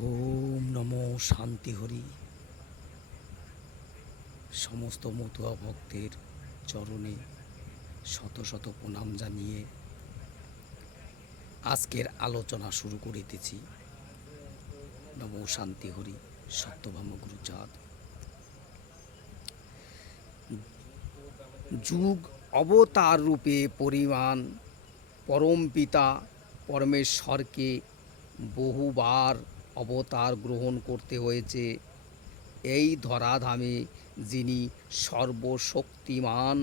ওম নমো শান্তি হরি। সমস্ত মতুয়া ভক্তের চরণে শত শত প্রণাম জানিয়ে আজকের আলোচনা শুরু করিতেছি। নমো শান্তি হরি। সত্যভাম গুরুচাঁদ। যুগ অবতার রূপে পরিমাণ পরম পিতা পরমেশ্বরকে বহুবার অবতার গ্রহণ করতে হয়েছে। এই ধরাধামে যিনি সর্বশক্তিমান,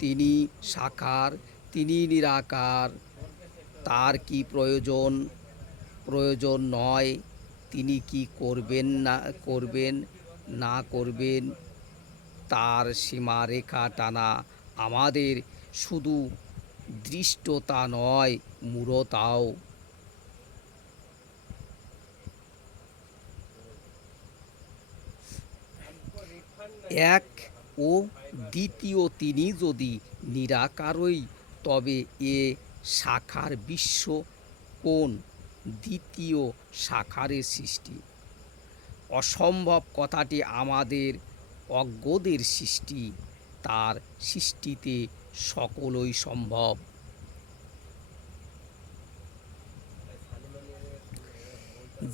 তিনি সাকার, তিনি নিরাকার। তার কি প্রয়োজন নয় তিনি কি করবেন না করবেন তার সীমারেখা টানা আমাদের শুধু দৃষ্টতা নয়, মূঢ়তাও। এক ও দ্বিতীয় তিনি যদি নিরাকারই, তবে এ শাখার বিশ্ব কোন দ্বিতীয় শাখারের সৃষ্টি? অসম্ভব কথাটি আমাদের অজ্ঞদের সৃষ্টি। তার সৃষ্টিতে সকলই সম্ভব।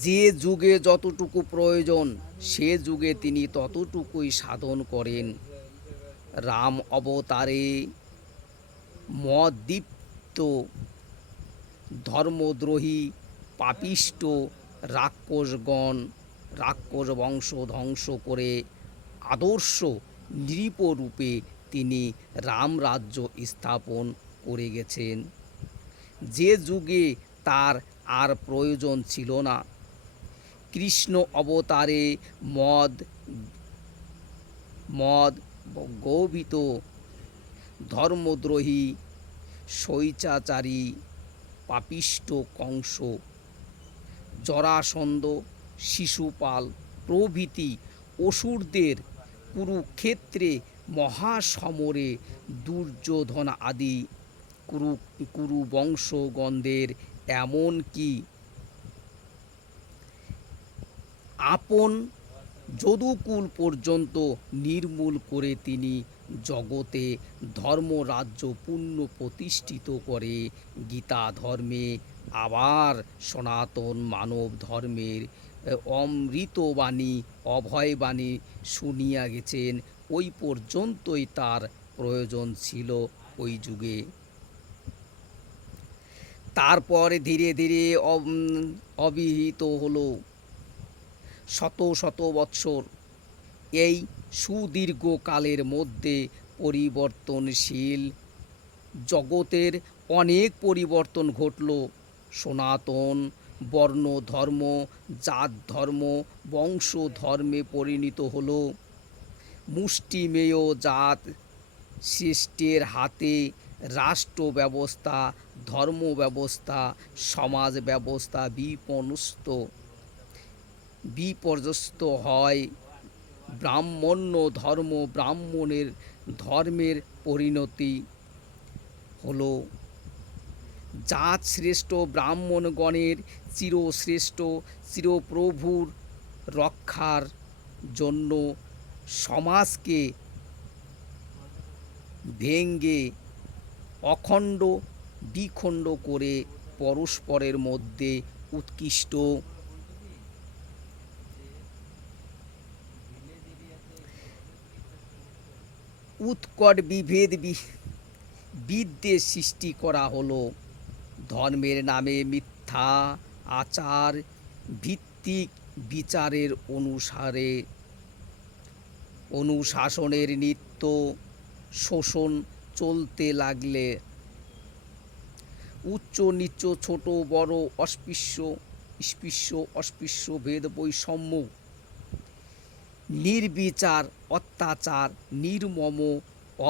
যে যুগে যতটুকু প্রয়োজন সে যুগে তিনি ততটুকুই সাধন করেন। রাম অবতারে মদদীপ্ত ধর্মদ্রোহী পাপিষ্ট রাক্ষস বংশ ধ্বংস করে আদর্শ নৃপরূপে তিনি রামরাজ্য স্থাপন করে গেছেন। যে যুগে তার আর প্রয়োজন ছিল না। কৃষ্ণ অবতারে মদ গৌবিত ধর্মদ্রোহী স্বৈরাচারী পাপিষ্ট কংস, জরাসন্ধ, শিশুপাল প্রভৃতি অসুরদের কুরুক্ষেত্রে মহাসমরে দুর্যোধন আদি কুরু বংশগণদের এমনকি আপন যদুকুল পর্যন্ত নির্মূল করে তিনি জগতে ধর্মরাজ্য পুনঃ প্রতিষ্ঠিত করে গীতা ধর্মে আবার সনাতন মানব ধর্মের অমৃতবাণী অভয়বাণী শুনিয়া গেছেন। ওই পর্যন্তই তার প্রয়োজন ছিল ওই যুগে। তারপর ধীরে ধীরে অবিহিত হলো শত শত বৎসর। এই সুদীর্ঘ কালের মধ্যে পরিবর্তনশীল জগতের অনেক পরিবর্তন ঘটল। সনাতন বর্ণ ধর্ম জাত ধর্ম বংশ ধর্মে পরিণত হলো। মুষ্টিমেয় জাত শ্রেষ্ঠের হাতে রাষ্ট্র ব্যবস্থা, ধর্ম ব্যবস্থা, সমাজ ব্যবস্থা বিপর্যস্ত হয়। ব্রাহ্মণ্য ধর্ম ব্রাহ্মণের ধর্মের পরিণতি হলো। জাত শ্রেষ্ঠ ব্রাহ্মণগণের চিরশ্রেষ্ঠ চিরপ্রভুর রক্ষার জন্য সমাজকে ভেঙ্গে অখণ্ড দ্বিখণ্ড করে পরস্পরের মধ্যে উৎকৃষ্ট উৎকট বিদ্বেষ সৃষ্টি করা হলো। ধর্মের নামে মিথ্যা আচার ভিত্তিক বিচারের অনুশাসনের নিত্য শোষণ চলতে লাগলে উচ্চ নিচ ছোট বড় অস্পৃশ্য ভেদ বৈষম্য নির্বিচার অত্যাচার নির্মম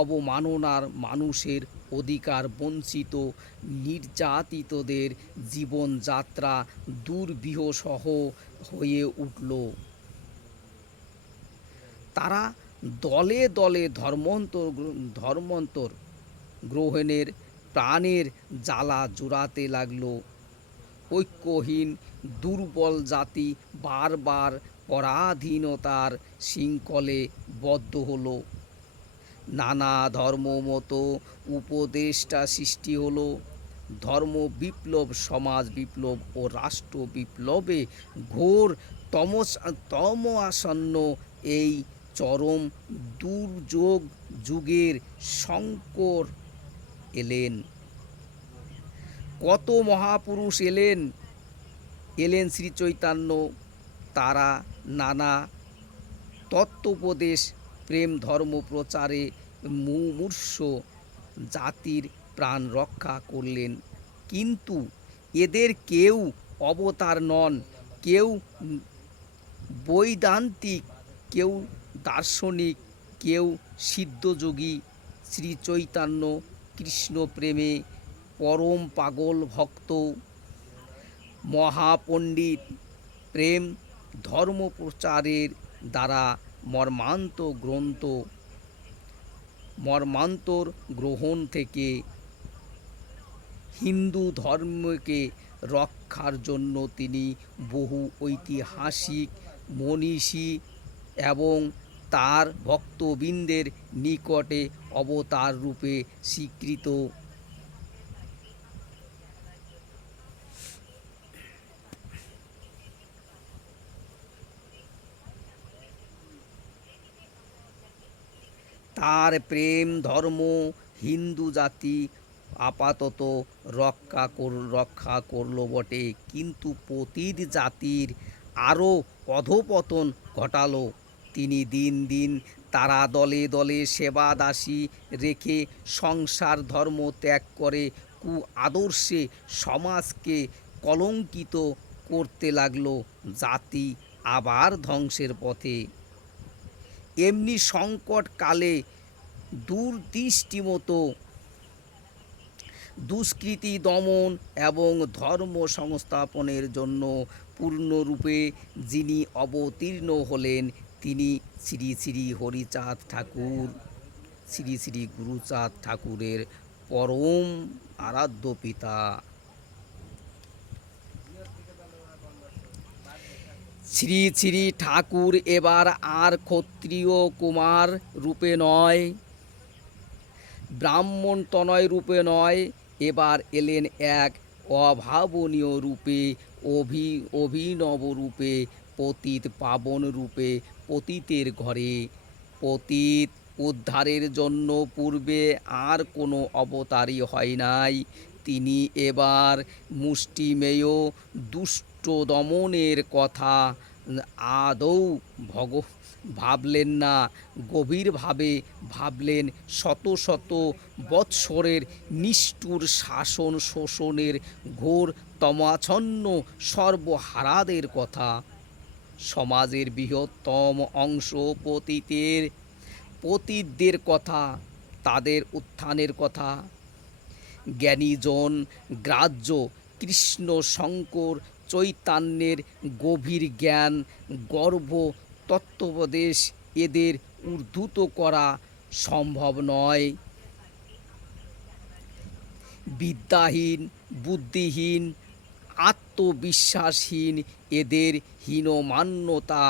অবমাননার মানুষের অধিকার বঞ্চিত নির্যাতিতদের জীবনযাত্রা দুর্বিষহ হয়ে উঠল। তারা দলে দলে ধর্মান্তর গ্রহণের প্রাণের জ্বালা জোড়াতে লাগল। ঐক্যহীন দুর্বল জাতি বারবার পরাধীনতার শৃঙ্খলে বদ্ধ হলো। নানা ধর্মমত উপদেষ্টা সৃষ্টি হলো। ধর্ম বিপ্লব, সমাজ বিপ্লব ও রাষ্ট্র বিপ্লবে ঘোর তমআসন্ন এই চরম দুর্যোগ যুগের শঙ্কর এলেন। কত মহাপুরুষ এলেন এলেন শ্রী চৈতন্য। তারা নানা তত্ত্বোপদেশ, প্রেম ধর্ম প্রচারে মুমূর্ষ জাতির প্রাণ রক্ষা করলেন। কিন্তু এদের কেউ অবতার নন, কেউ বৈদান্তিক, কেউ দার্শনিক, কেউ সিদ্ধযোগী। শ্রী চৈতন্য কৃষ্ণ প্রেমে পরম পাগল ভক্ত, মহাপণ্ডিত। প্রেম ধর্ম প্রচারের দ্বারা মর্মান্তর গ্রহণ থেকে হিন্দু ধর্মকে রক্ষার জন্য তিনি বহু ঐতিহাসিক মনীষী এবং তার ভক্তবৃন্দের নিকটে অবতার রূপে স্বীকৃত। তার প্রেম ধর্ম হিন্দু জাতি আপাতত রক্ষা করল বটে, কিন্তু পতিত জাতির আরও অধঃপতন ঘটালো। তিনি দিন দিন তারা দলে দলে সেবা দাসী রেখে সংসার ধর্ম ত্যাগ করে কু আদর্শে সমাজকে কলঙ্কিত করতে লাগলো। জাতি আবার ধ্বংসের পথে। এমনি সংকটকালে দূরদৃষ্টিমতো দুষ্কৃতি দমন এবং ধর্ম সংস্থাপনের জন্য পূর্ণরূপে যিনি অবতীর্ণ হলেন, তিনি শ্রী শ্রী হরিচাঁদ ঠাকুর, শ্রী শ্রী গুরুচাঁদ ঠাকুরের পরম আরাধ্য পিতা। শ্রী শ্রী ঠাকুর এবার আর ক্ষত্রিয় কুমার রূপে নয়, ব্রাহ্মণ তনয় রূপে নয়, এবার এলেন এক অভাবনীয় রূপে, অভিনব রূপে, পতিত পাবন রূপে। পতিতের ঘরে পতিত উদ্ধারের জন্য পূর্বে আর কোনো অবতারই হয় নাই। তিনি এবার মুষ্টিমেয় দুষ্ট দমনের কথা আদৌ ভাবলেন না, গভীরভাবে ভাবলেন শত শত বৎসরের নিষ্ঠুর শাসন শোষণের ঘোর তমাচ্ছন্ন সর্বহারাদের কথা, সমাজের বৃহত্তম অংশ পতিতদের কথা, তাদের উত্থানের কথা। জ্ঞানীজন গ্রাহ্য কৃষ্ণ শঙ্কর চৈতন্যের গভীর জ্ঞান গর্ভ তত্ত্বোপদেশ এদের উদ্ধৃত করা সম্ভব নয়। বিদ্যাহীন, বুদ্ধিহীন, আত্মবিশ্বাসহীন এদের হীনমান্যতা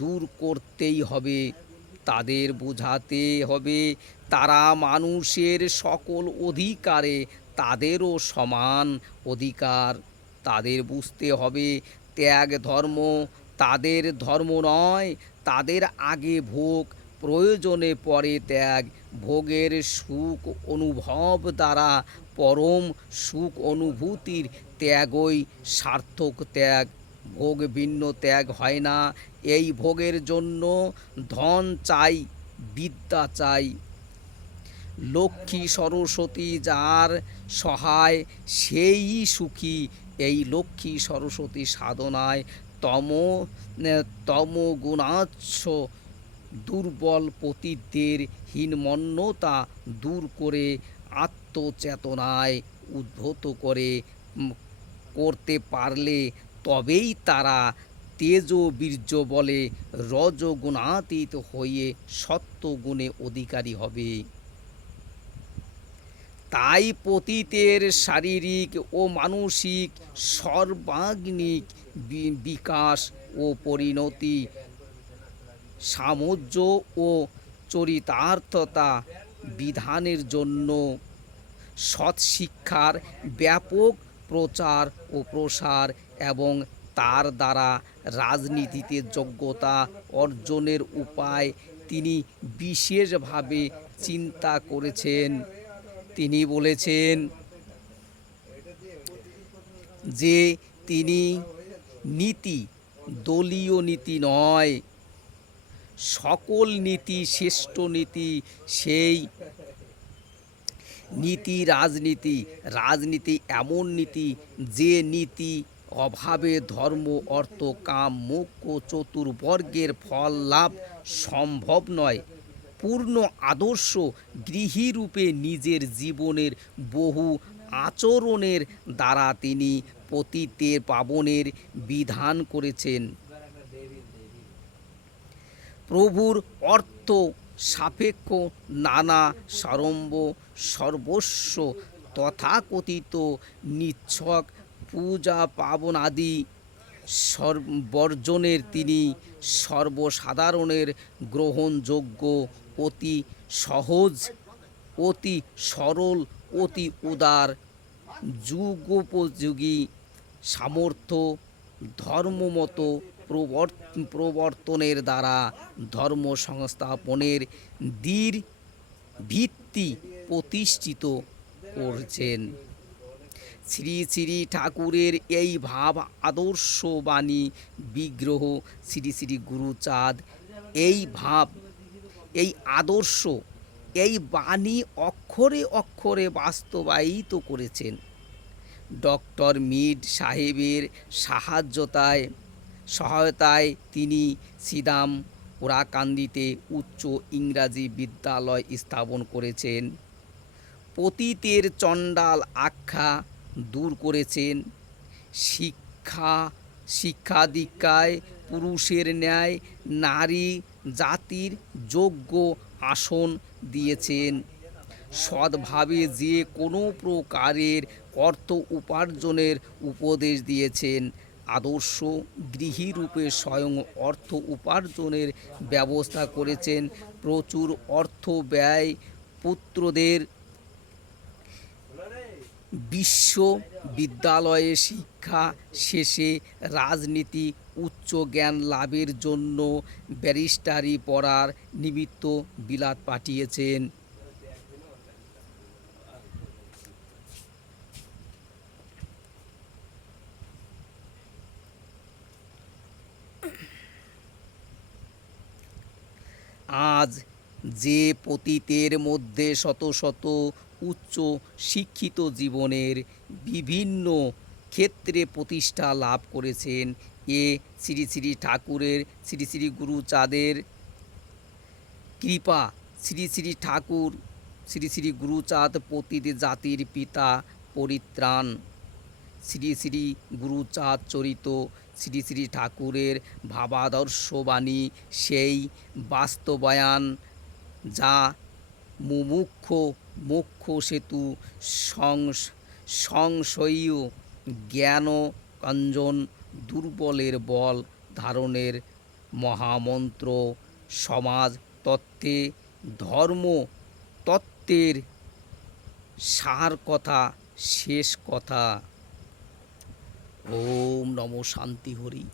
দূর করতেই হবে। তাদের বোঝাতে হবে তারা মানুষের সকল অধিকারে তাদেরও সমান অধিকার। তাদের বুঝতে হবে ত্যাগ ধর্ম তাদের ধর্ম নয়, তাদের আগে ভোগ, প্রয়োজনে পরে ত্যাগ। ভোগের সুখ অনুভব দ্বারা পরম সুখ অনুভূতির ত্যাগই সার্থক ত্যাগ। ভোগ ভিন্ন ত্যাগ হয় না। এই ভোগের জন্য ধন চাই, বিদ্যা চাই। লক্ষ্মী সরস্বতী যার সহায় সেই সুখী। এই লক্ষ্মী সরস্বতী সাধনায় তমগুণাচ্ছ দুর্বল পতিতদের হীনমন্যতা দূর করে আত্মচেতনায় উদ্বুদ্ধ করতে পারলে তবেই তারা তেজবীর্য বলে রজগুণাতীত হয়ে সত্ত্বগুণে অধিকারী হবে। তাই পতিতের শারীরিক ও মানসিক সর্বাঙ্গীন বিকাশ ও পরিণতি, সামঞ্জস্য ও চরিতার্থতা বিধানের জন্য সৎশিক্ষার ব্যাপক প্রচার ও প্রসার এবং তার দ্বারা রাজনীতিতে যোগ্যতা অর্জনের উপায় তিনি বিশেষভাবে চিন্তা করেছেন। তিনি বলেছেন যে তিনি নীতি দলীয় নীতি নয়, সকল নীতি শ্রেষ্ঠ নীতি, সেই নীতি রাজনীতি। রাজনীতি এমন নীতি যে নীতি অভাবে ধর্ম অর্থ কাম মোক্ষ চতুর্বর্গের ফল লাভ সম্ভব নয়। পূর্ণ আদর্শ গৃহীরূপে নিজের জীবনের বহু আচরণের দ্বারা তিনি পতিতের পাবনের বিধান করেছেন। প্রভুর অর্থ সাপেক্ষ নানা সরম্ব সর্বস্ব তথাকথিত নিছক পূজা পাবনাদি বর্জনের তিনি সর্বসাধারণের গ্রহণযোগ্য, অতি সহজ, অতি সরল, অতি উদার, যুগোপযোগী সামর্থ্য ধর্মমত প্রবর্তনের দ্বারা ধর্ম সংস্থাপনের দৃঢ় ভিত্তি প্রতিষ্ঠিত করছেন। শ্রী শ্রী ঠাকুরের এই ভাব আদর্শবাণী বিগ্রহ শ্রী শ্রী গুরুচাঁদ এই ভাব, এই আদর্শ, এই বাণী অক্ষরে অক্ষরে বাস্তবায়িত করেছেন। ডক্টর মিড সাহেবের সহায়তায় তিনি সিদাম ওরাকান্দিতে উচ্চ ইংরাজি বিদ্যালয় স্থাপন করেছেন। পতিতের চণ্ডাল আখ্যা দূর করেছেন। শিক্ষা দীক্ষায় পুরুষের ন্যায় নারী জাতির যোগ্য আসন দিয়েছেন। সৎভাবে যে কোনো প্রকারের অর্থ উপার্জনের উপদেশ দিয়েছেন। আদর্শ গৃহীরূপে স্বয়ং অর্থ উপার্জনের ব্যবস্থা করেছেন। প্রচুর অর্থ ব্যয় পুত্রদের বিশ্ববিদ্যালয়ে শিক্ষা শেষে রাজনীতি উচ্চ জ্ঞান লাভের জন্য ব্যারিস্টারি পড়ার নিমিত্ত বিলাত পাঠিয়েছেন। আজ যে পতিতের মধ্যে শত শত উচ্চ শিক্ষিত জীবনের বিভিন্ন ক্ষেত্রে প্রতিষ্ঠা লাভ করেছেন, এ শ্রী শ্রী ঠাকুরের, শ্রী শ্রী গুরুচাঁদের কৃপা। শ্রী শ্রী ঠাকুর, শ্রী শ্রী গুরুচাঁদ পতিত জাতির পিতা পরিত্রাণ। শ্রী শ্রী গুরুচাঁদ চরিত শ্রী শ্রী ঠাকুরের ভাবাদর্শবাণী সেই বাস্তবায়ন যা মুমুক্ষ মোক্ষ সেতু সংশয়ী জ্ঞানকঞ্জন দুর্বলের বল ধারণের মহামন্ত্র, সমাজ তত্ত্বে ধর্ম তত্ত্বের সার কথা, শেষ কথা। ওম নমো শান্তি হরি,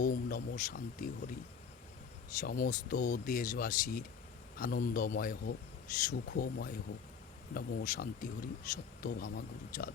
ওম নমো শান্তি হরি। সমস্ত দেশবাসীর আনন্দময় হোক, সুখময় হোক। নমো শান্তি হরি। সত্যভামা গুরুচাঁদ।